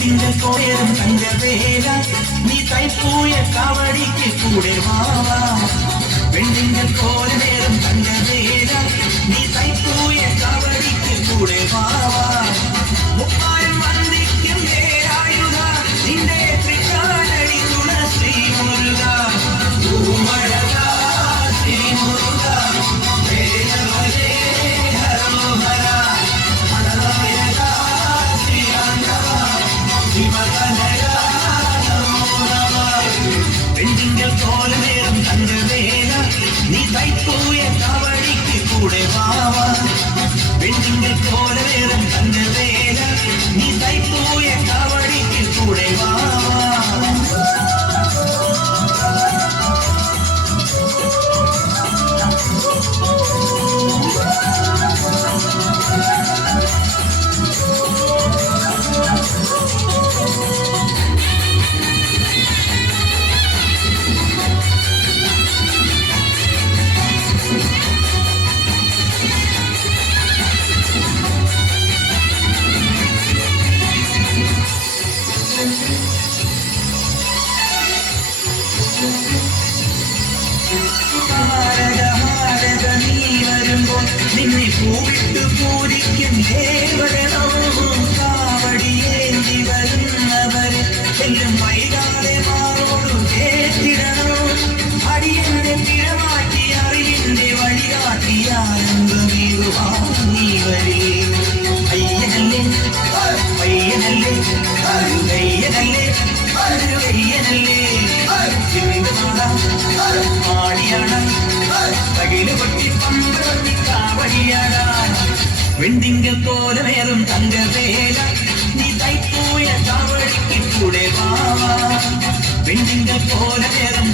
பெண்ணிங்கள் கோயரும் தங்க வேலா நீ தைப்பூய காவடிக்கு கூட வாவா பெண்ணிங்கள் கோயரும் தங்க வேலா நீ தைப்பூய காவடிக்கு கூட வாவா முப்பாயம் வந்திக்கும் வேலாயுதா நின்றே திரிகாலடி துண ஸ்ரீ முருகா பூமழகா ஸ்ரீ முருகா வேலவரே ஹரோஹரா மனநாயகா ஸ்ரீ ஆண்டவா சிவகனகா நமோனமா பெண்ணிங்கள் கோல நேரம் தங்க வேலா நீ தைப்பூய காவடிக்கு கூட வாவா பெண்ணிங்கள் கோல நேரம் தங்க வேலா நீ தைப்பூய காவடிக்கு கூட வாவா നിന്നെ പൂവിട്ട് പൂജിക്കും ദേവനോ കാവടിയേന്തി വരുന്നവരെ എല്ലാം വൈകാതെ മാറോടു കേട്ടിടണോ അടിയന്റെ പിഴമാറ്റി അറിവിന്റെ വഴികാട്ടിയാനന്ദമേകുവാങ്ങി വരേ അയ്യനല്ലേ പയ്യനല്ലേ കയ്യനല്ലേ കയ്യനല്ലേ മാടിയാണ് പകില് പൊട്ടി പമ്പി കാവടിയാടാ വെണ്ടിങ്കൽ കോലമേറും തങ്ക വേല നീ തൈപ്പൂയ കാവടിക്ക് കൂടെ വാവാ വെണ്ടിങ്കൽ കോലമേറും